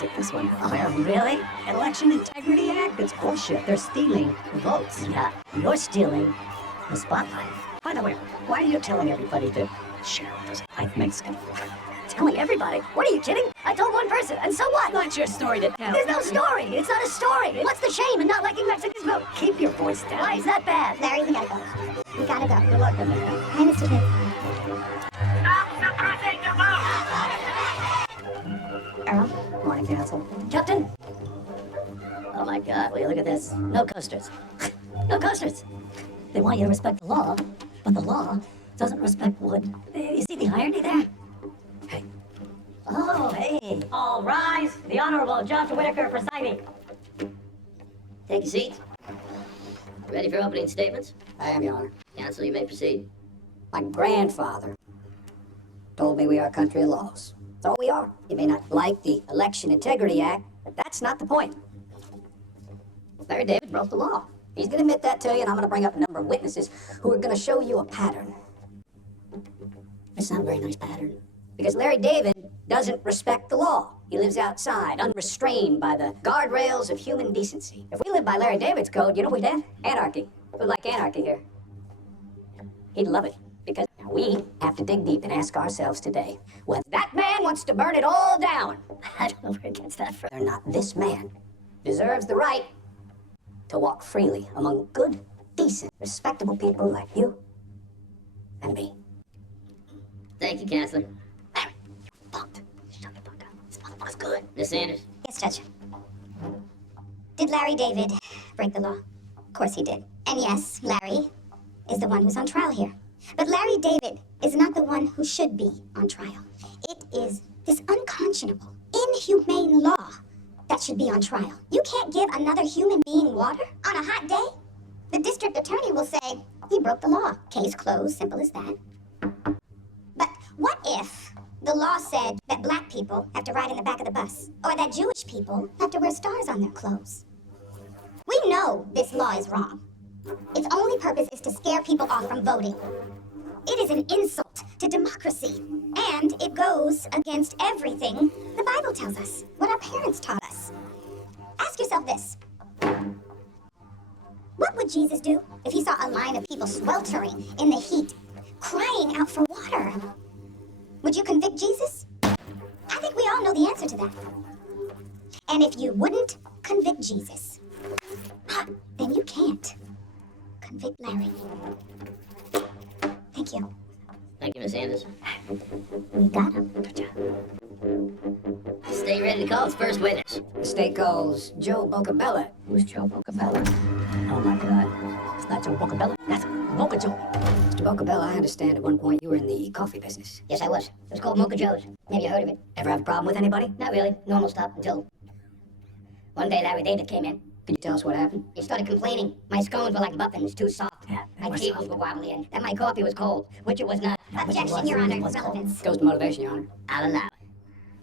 classic, this one. Oh, yeah, really? Election Integrity Act? It's bullshit. They're stealing votes. Yeah, you're stealing the spotlight. By the way, why are you telling everybody that Cheryl doesn't like Mexican food? Telling everybody? What are you kidding? I told one person, and so what? It's not your story to tell. There's no story. It's not a story. What's the shame in not liking Mexican food? Keep your voice down. Why is that bad? Larry, we gotta go. We gotta go. Good luck in there. Hi, Mr. Kidd. Earl? Morning, Council. Captain? Oh my God, will you look at this? No coasters. No coasters. They want you to respect the law, but the law doesn't respect wood. You see the irony there? Hey. Oh, hey. All rise. The Honorable Judge Whitaker presiding. Take a seat. Ready for opening statements? I am, Your Honor. Counsel, you may proceed. My grandfather told me we are a country of laws. That's all we are. You may not like the Election Integrity Act, but that's not the point. Larry David broke the law. He's going to admit that to you, and I'm going to bring up a number of witnesses who are going to show you a pattern. It's not a very nice pattern. Because Larry David doesn't respect the law. He lives outside, unrestrained by the guardrails of human decency. If we lived by Larry David's code, you know we'd have? Anarchy. We'd like anarchy here. He'd love it. Because we have to dig deep and ask ourselves today, whether that man wants to burn it all down. I don't know where it gets that from. Or not, this man deserves the right to walk freely among good, decent, respectable people like you and me. Thank you, Counselor. Larry, you're fucked. Shut the fuck up. This motherfucker's good. Miss Sanders? Yes, Judge. Did Larry David break the law? Of course he did. And yes, Larry is the one who's on trial here. But Larry David is not the one who should be on trial. It is this unconscionable, inhumane law that should be on trial. You can't give another human being water on a hot day. The district attorney will say, he broke the law. Case closed, simple as that. But what if the law said that black people have to ride in the back of the bus, or that Jewish people have to wear stars on their clothes? We know this law is wrong. Its only purpose is to scare people off from voting. It is an insult to democracy, and it goes against everything the Bible tells us, what our parents taught us. Ask yourself this. What would Jesus do if he saw a line of people sweltering in the heat, crying out for water? Would you convict Jesus? I think we all know the answer to that. And if you wouldn't convict Jesus, then you can't convict Larry. Thank you. Thank you, Miss Sanders. We got him. Stay ready to call its first witness. The state calls Joe Bocabella. Who's Joe Bocabella? Oh my God. It's not Joe Bocabella. That's Mocha Joe. Mr. Bocabella, I understand at one point you were in the coffee business. Yes, I was. It was called Mocha Joe's. Maybe you heard of it. Ever have a problem with anybody? Not really. Normal stuff until one day Larry David came in. Could you tell us what happened? He started complaining. My scones were like muffins, too soft. Yeah, My tables were wobbly, and that my coffee was cold, which it was not. Objection, Your Honor. Relevance. Goes to motivation, Your Honor. I'll allow it.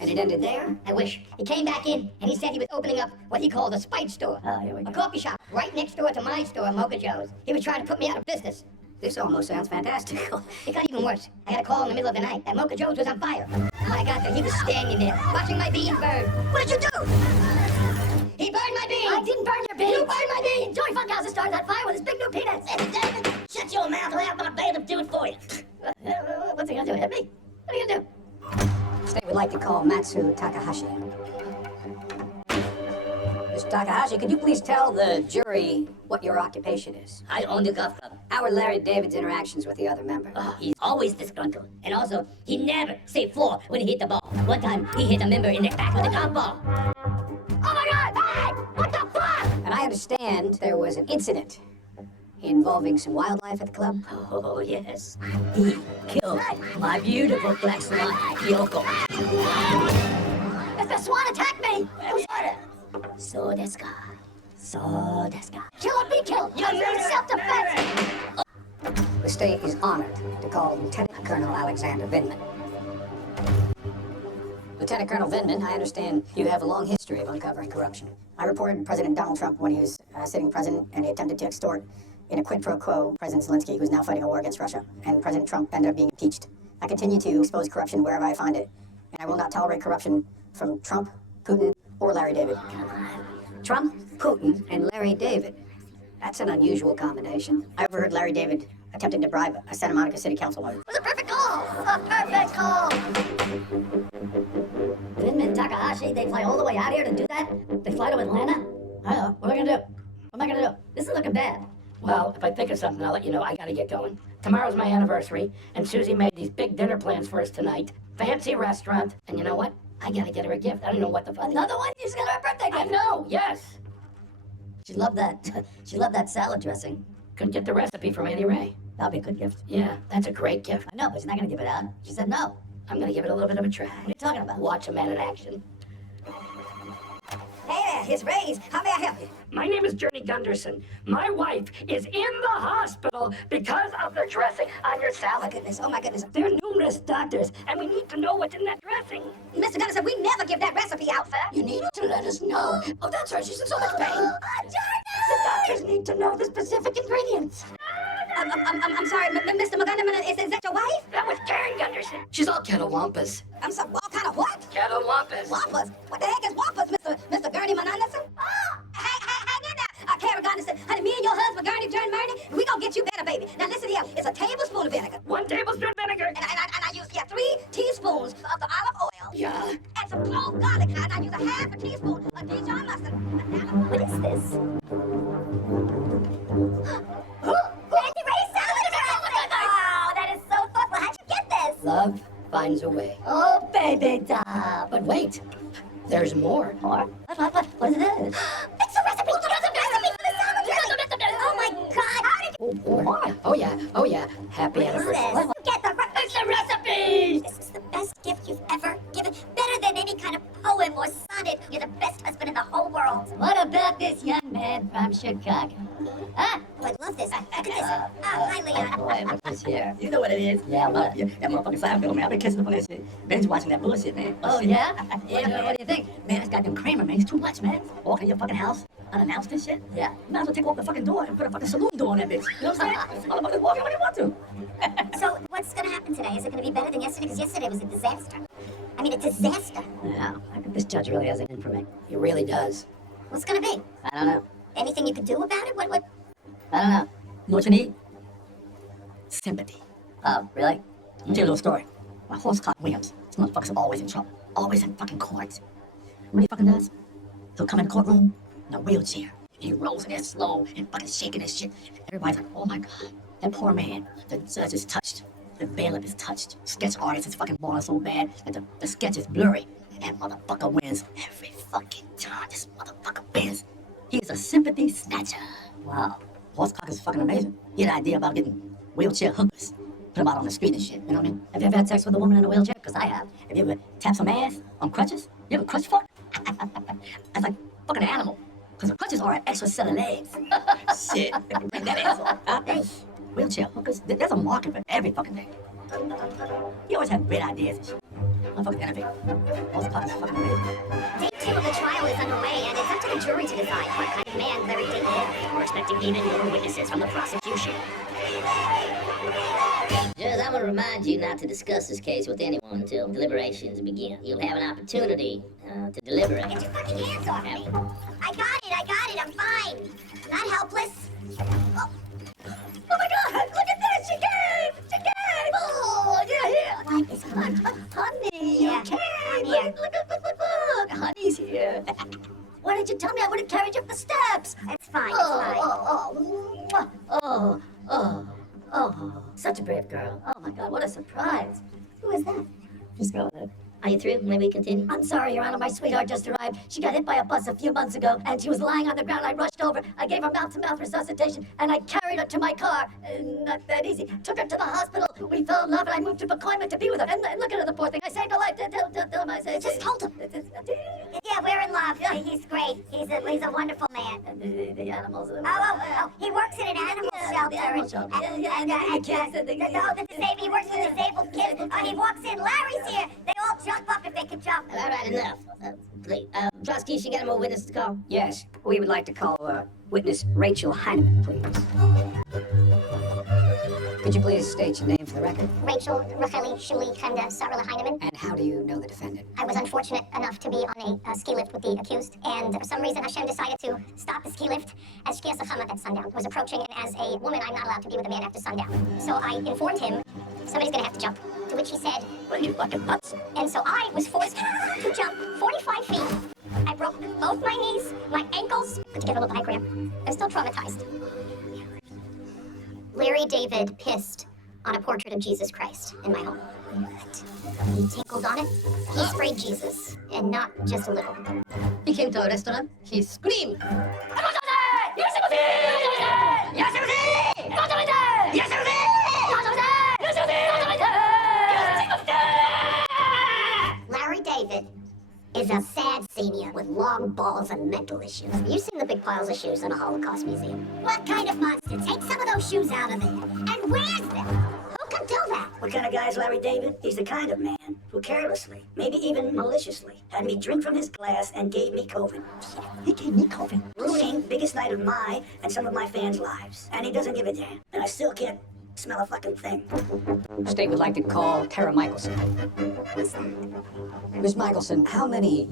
And it ended there? I wish. He came back in, and he said he was opening up what he called a spite store. Oh, here we A go. coffee shop right next door to my store, Mocha Joe's. He was trying to put me out of business. This almost sounds fantastic. It got even worse. I got a call in the middle of the night that Mocha Joe's was on fire. When I got there, he was standing there, watching my beans burn. What did you do? He burned my beans! I didn't burn your beans! You burned my beans! Joey Funkhauser started that fire with his big new penis! David, shut your mouth and have my bailiff do it for you. What's he gonna do? Hit me? What are you gonna do? State would like to call Matsu Takahashi. Mr. Takahashi, could you please tell the jury what your occupation is? I own the golf club. How are Larry David's interactions with the other members? Oh, he's always disgruntled. And also, he never saved floor when he hit the ball. One time, he hit a member in the back with a golf ball. Oh my God! Hey! What the fuck? And I understand there was an incident involving some wildlife at the club. Oh, yes. He killed my beautiful black swan, Yoko. If the swan attacked me! It was So desu ka. So desu ka. Kill or be killed! You're in self-defense! The state is honored to call Lieutenant Colonel Alexander Vindman. Lieutenant Colonel Vindman, I understand you have a long history of uncovering corruption. I reported President Donald Trump when he was sitting president, and he attempted to extort in a quid pro quo President Zelensky, who's now fighting a war against Russia, and President Trump ended up being impeached. I continue to expose corruption wherever I find it, and I will not tolerate corruption from Trump, Putin, Poor Larry David. Trump, Putin, and Larry David. That's an unusual combination. I overheard Larry David attempting to bribe a Santa Monica City Councilwoman. It was a perfect call! A perfect call! Vinman Takahashi, they fly all the way out here to do that? They fly to Atlanta? I know. What am I gonna do? What am I gonna do? This is looking bad. Well, if I think of something, I'll let you know. I gotta get going. Tomorrow's my anniversary, and Susie made these big dinner plans for us tonight. Fancy restaurant. And you know what? I gotta get her a gift. I don't know what the fuck. Another one? You just got her a birthday gift. I know, yes. She loved that. She loved that salad dressing. Couldn't get the recipe from Annie Ray. That'd be a good gift. Yeah, that's a great gift. I know, but she's not gonna give it out. She said no. I'm gonna give it a little bit of a try. What are you talking about? Watch a man in action. Hey there, it's Ray's. How may I help you? My name is Journey Gunderson. My wife is in the hospital because of the dressing on your Oh my salad. goodness, oh my goodness. There are numerous doctors, and we need to know what's in that dressing. Mr. Gunderson, we never give that recipe out, sir. You need to let us know. Oh, that's right. She's in so much pain. The doctors need to know the specific ingredients. I'm sorry, Mr. McGunderman, is that your wife? That was Karen Gunderson. She's all kettlewampas. I'm sorry, all kind of what? Kettlewampas. Wampus? What the heck is wampus, Mr. Gurney Mananderson? Oh, hang in there. Karen Gunderson, honey, me and your husband, Gurney Murney, we gonna get you better, baby. Now listen here, it's a tablespoon of vinegar. 1 tablespoon vinegar. And I use, 3 teaspoons of the olive oil. Yeah. And some clove garlic. And I use a half a teaspoon of Dijon mustard. What is this? Fancy Ray salad dressing! Oh, that is so thoughtful. How'd you get this? Love finds a way. Oh, baby doll. But wait, there's more. What? What is this? It's a recipe! It's a recipe for the salad dressing! Oh my God! How did you... What? Oh yeah. Happy What is anniversary. this? Get the recipe! It's the recipe! This is the best gift you've ever given. Better than any kind of poem or sonnet. You're the best husband in the whole world. What about this young man from Chicago? Huh? Oh, I love this. Look at this. Hi, Leon. Boy, what's this here? You know what it is? Yeah, what? That motherfucking Seinfeld, man. I've been catching up on that shit. Binge watching that bullshit, man. Oh, yeah? What do you think? Man, that's goddamn Kramer, man. It's too much, man. Walking in your fucking house unannounced and shit. Yeah. You might as well take off the fucking door and put a fucking saloon door on that bitch. You know what I'm saying? Motherfuckers walk in when they want to. So, what's gonna happen today? Is it gonna be better than yesterday? Because yesterday was a disaster. I mean, a disaster. Yeah, I think this judge really has it in for me. He really does. What's gonna be? I don't know. Anything you could do about it? What? I don't know. You know what you need? Sympathy. Oh, really? Let me tell you a little story. My horse caught Williams. This motherfucker's always in trouble. Always in fucking court. What he fucking does? He'll come in the courtroom in a wheelchair. And he rolls in there slow and fucking shaking his shit. Everybody's like, oh my God. That poor man. The judge is touched. The bailiff is touched. Sketch artist is fucking balling so bad that the sketch is blurry. And that motherfucker wins every fucking time. This motherfucker wins. He's a sympathy snatcher. Wow. Horsecock is fucking amazing. He had an idea about getting wheelchair hookers. Put them out on the street and shit. You know what I mean? Have you ever had sex with a woman in a wheelchair? Because I have. Have you ever tapped some ass on crutches? You ever crutch fuck? That's like fucking an animal. Because the crutches are an extra set of legs. Shit. Bring that ass on. Huh? Wheelchair hookers. There's a market for every fucking thing. You always have great ideas and shit. Motherfuckers innovate. Horsecock is fucking amazing. Day 2 of the trial is underway, and it's up to the jury to decide what kind of man Larry David is. We're expecting even more witnesses from the prosecution. Judge, I'm going to remind you not to discuss this case with anyone until deliberations begin. You'll have an opportunity to deliberate. Get your fucking hands off me! I got it, I'm fine. Not helpless. Oh my God! Look at this! She came! She came! Oh, yeah. What is going on? Honey, Yeah, you came! I'm here. Look! Honey's here. Why didn't you tell me? I would have carried you up the steps. It's fine, it's fine. Oh, such a brave girl. Oh my God, what a surprise. Who is that? Just go ahead. Are you through? Maybe we continue? I'm sorry, Your Honor, my sweetheart just arrived. She got hit by a bus a few months ago, and she was lying on the ground. I rushed over, I gave her mouth-to-mouth resuscitation, and I carried her to my car. Not that easy. Took her to the hospital. We fell in love, and I moved to Pacoima to be with her. And look at her, the poor thing. I saved her life. Tell him I saved her. Just told him. Yeah, we're in love. Yeah. He's great. He's a wonderful man. The animals are the... Oh, he works in an animal shelter. the animal shelter. He works with disabled kids. He walks in, Larry's here. They all jump up if they can jump. All right, enough. Please. Prosecution, got any more witnesses to call? Yes, we would like to call witness Rachel Heineman, please. Could you please state your name for the record? Rachel Racheli Shuli Chemda Sarala Heineman. And how do you know the defendant? I was unfortunate enough to be on a ski lift with the accused, and for some reason Hashem decided to stop the ski lift as Shkia Sachamat at sundown was approaching, and as a woman, I'm not allowed to be with a man after sundown. So I informed him, somebody's gonna have to jump, to which he said, What are you fucking nuts? and so I was forced to jump 45 feet. I broke both my knees, my ankles, put together a little diagram. I'm still traumatized. Larry David pissed on a portrait of Jesus Christ in my home. He tinkled on it. He sprayed Jesus, and not just a little. He came to our restaurant. He screamed. Larry David is a sad senior with long balls and mental issues. You've seen the big piles of shoes in a Holocaust museum. What kind of monster? Take some of those shoes out of there and wears them. Who can do that? What kind of guy is Larry David? He's the kind of man who carelessly, maybe even maliciously, had me drink from his glass and gave me COVID. He gave me COVID. Ruining biggest night of my and some of my fans' lives. And he doesn't give a damn. And I still can't smell a fucking thing. State would like to call Tara Michelson. What's that? Miss Michelson, how many